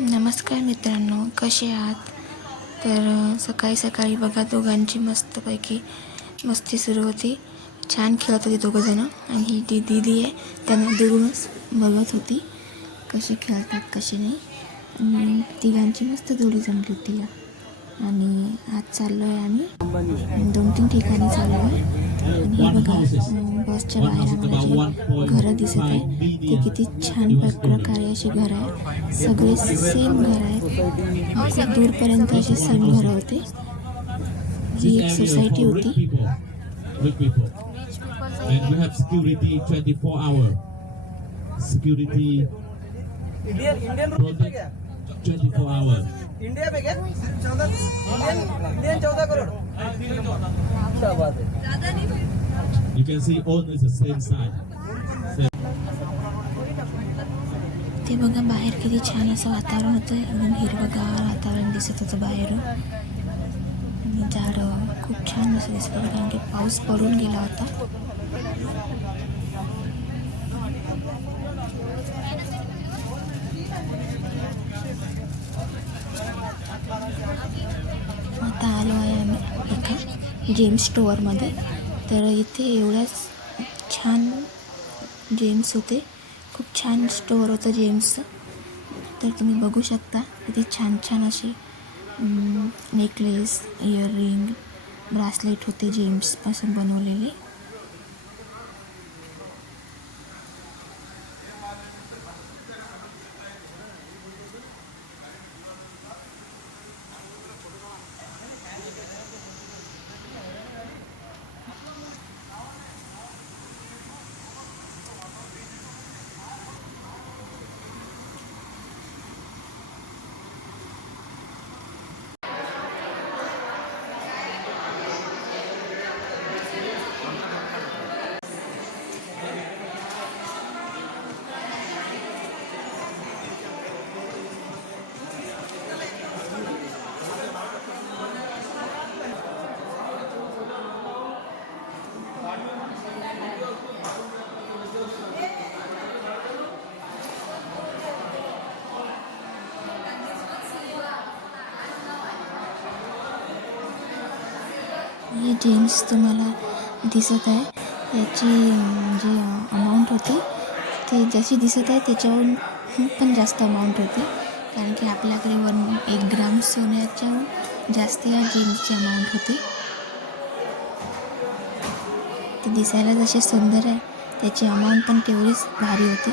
नमस्कार मित्रांनो कसे आहात? तर सकाळी सकाळी बघा दोघांची मस्तपैकी मस्ती सुरू होती. छान खेळत होती दोघंजणं आणि ही जी दिदी आहे त्यांना दुरूनच बघत होती कसे खेळतात कसे नाही. आणि तिघांची मस्त जोडी जमली होती आणि आज चाललो आहे आम्ही. दोन तीन ठिकाणी चाललो आहे हे बघा बसच्या बाहेर आम्हाला घरं दिसत आहे. ते किती छान प्रकारे अशी घरं आहे. सगळे सेम घर आहे. खूप दूरपर्यंत असे सेम घरं होते. ही एक सोसायटी होती. And we have security 24 hour. Security Indian Indian rupees protect 24 hour. India में क्या चौदह इंडियन इंडियन चौदह करोड़ क्या बात है You can see almost the same side. ते बघा बाहेर किती छान असं वातावरण होतं एकदम हिरवंगार वातावरण दिसत होतं बाहेरून आणि झाडं खूप छान असं दिसत होतं कारण की पाऊस पडून गेला होता. आता आलो आहे आम्ही एका जेम्स स्टोअरमध्ये तर इथे एवढ्याच छान जेम्स होते. खूप छान स्टोअर होतं जेम्सचं तर तुम्ही बघू शकता इथे छान छान असे नेकलेस इयररिंग ब्रासलेट होते जेम्सपासून बनवलेले. जीन्स तुम्हाला दिसत आहे. याची जी अमाऊंट होती ते जशी दिसत आहे त्याच्याहून पण जास्त अमाऊंट होती. कारण की आपल्याकडे वन एक ग्राम सोन्याच्याहून जास्त या जेम्सची अमाऊंट होती. ते दिसायला जशी सुंदर आहे त्याची अमाऊंट पण तेवढीच भारी होती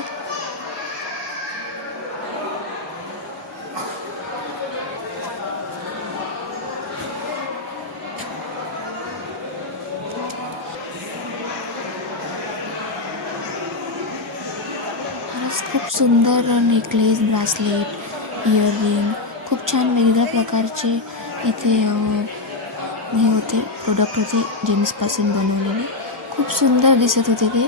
खरंच खूप सुंदर नेकलेस ब्रासलेट इयररिंग खूप छान वेगवेगळ्या प्रकारचे इथे हे होते प्रोडक्ट होते जेम्सपासून बनवलेले. खूप सुंदर दिसत होते ते.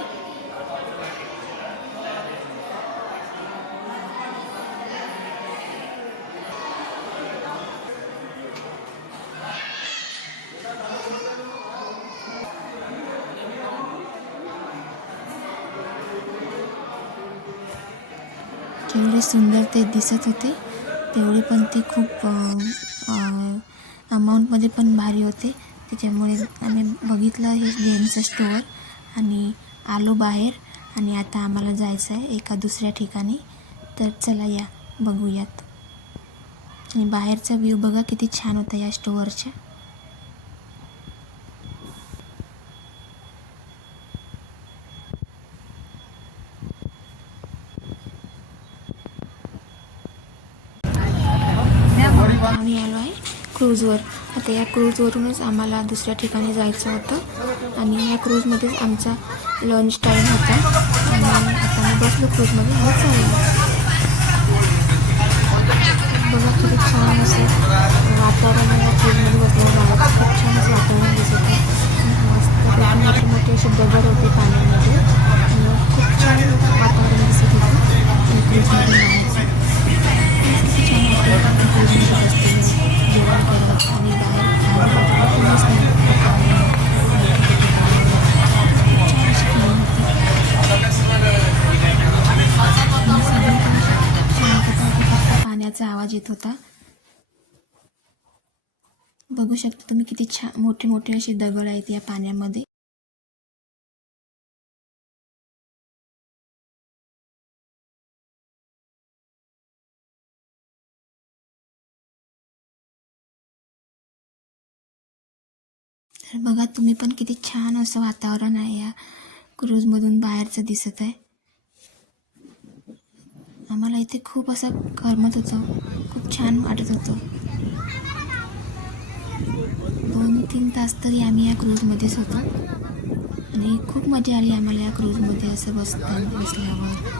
जेवढे सुंदर ते दिसत होते. तेवढे पण ते खूप अमाऊंटमध्ये पण भारी होते. त्याच्यामुळे आम्ही बघितलं हे गेमचं स्टोअर आणि आलो बाहेर आणि आता आम्हाला जायचं आहे एका दुसऱ्या ठिकाणी. तर चला या बघूयात. आणि बाहेरचा व्ह्यू बघा किती छान होता या स्टोअरच्या. आम्ही आलो आहे क्रूजवर. आता या क्रूजवरूनच आम्हाला दुसऱ्या ठिकाणी जायचं होतं. आणि या क्रूजमध्येच आमचा लंच टाईम होता. आणि आता आम्ही बसलो क्रूजमध्ये. आणि चाललो. बघा किती छान असं वातावरण या क्रूजमध्ये बसल्या गावात खूप छान असं वातावरण दिसत आहे. आणि मस्त मोठे मोठे असे दगड होते पाण्यामध्ये. खूप छान वातावरण दिसत होतं क्रूजमध्ये. वादळाचा आवाज येत होता. बघू शकता तुम्ही किती छान मोठे मोठे असे दगड आहेत या पाण्यामध्ये. तर बघा तुम्ही पण किती छान असं वातावरण आहे या क्रूजमधून बाहेरचं दिसत आहे. आम्हाला इथे खूप असं करमत होतं. खूप छान वाटत होतं. दोन तीन तास तरी आम्ही या क्रूजमध्येच होतो. आणि खूप मजा आली आम्हाला या क्रूजमध्ये असं बसता बसल्यावर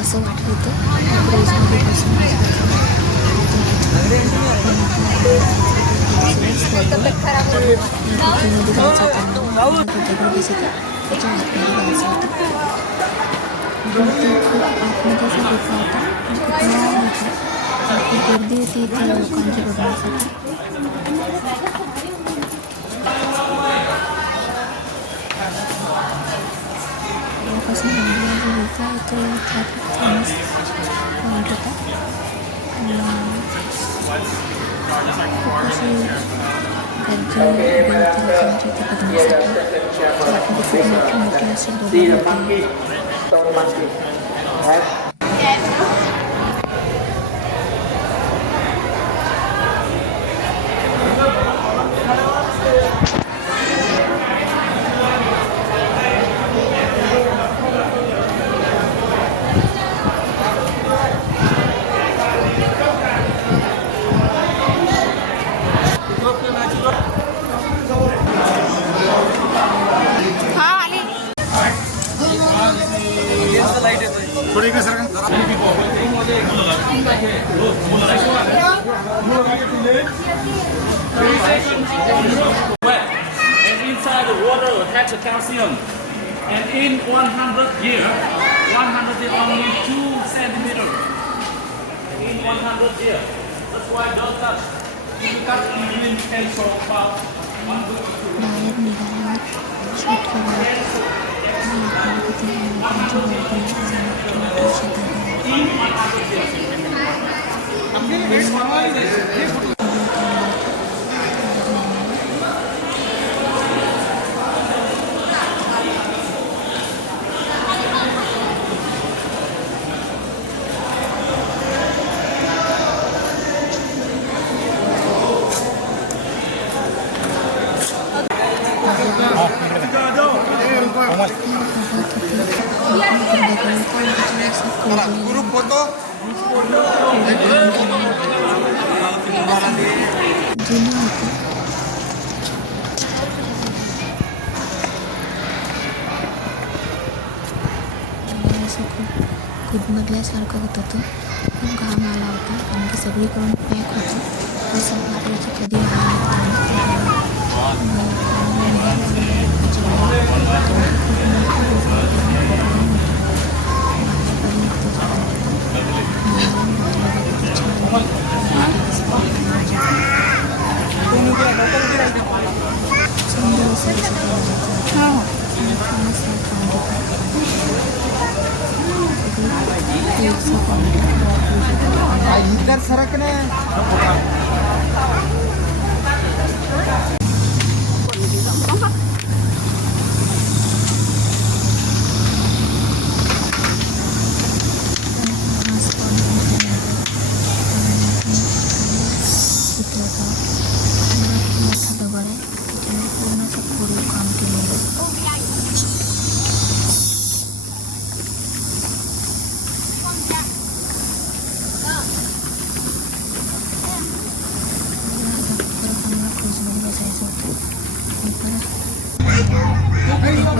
असं वाटत होतं क्रूजमध्ये बसून मध्ये जायचं होतं दगड दिसत आहे. त्याच्या आतमध्ये जायचं होतं गर्दी खूप आतमध्ये असं गुफा होता आणि खूप लहान होता आणि खूप गर्दी होती इथे लोकांची बघण्यासाठी तेव्हापासून बांधलेला जो गुफा आहे तो इथला खूप फेमस पॉईंट होता आणि खूप अशी गर्दी गर्दी लोकांची इथे बघण्यासाठी तर आतमध्ये खूप मोठे मोठे असे दगड wet. And inside the water attach the calcium. And in 100 years, 100 year only 2 centimeter. In 100 years, That's why don't touch. If you touch, you will cancel about 1 to 2 In 100 years. This one is आणि group photo होतं खूप होतं तो खूप घाम आला होता. कारण की सगळीकडून पॅक होतं. असं वाटलं कधी आला सुंदर असं दिसत आहे आणि famous आहे point इथे. इकडे तेलचा point आहे. इधर सरक ने famous point आहे. परत जायचं होतं स्पॉट बघितल्यानंतर छान छान वाटत मोठी मोठी दगड दगडावर छान अशी हिरवगार झाडं वगैरे. नाही कमाल नाही तोंड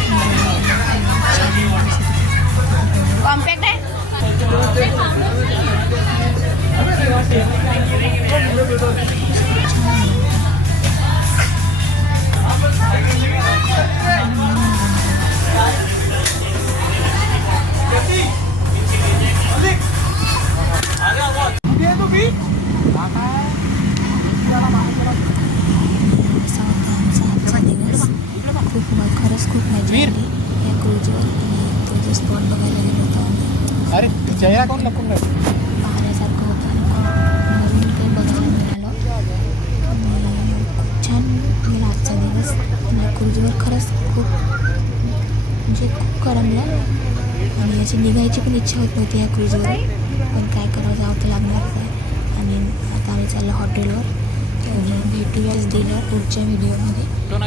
कॉम्पॅक्ट आहे असा चेहरा कोण लपून पाहण्यासारखं होतं. काही बघायला मिळालं. आणि खूप छान आजचा दिवस. खरंच खूप म्हणजे खूप करमलं आणि याची निघायची पण इच्छा होत नव्हती या क्रूजवर पण काय करावं जावं तर लागणारच आहे. आणि आता आम्ही चाललो हॉटेलवर. भेटूयाच दिलं पुढच्या व्हिडिओमध्ये. तो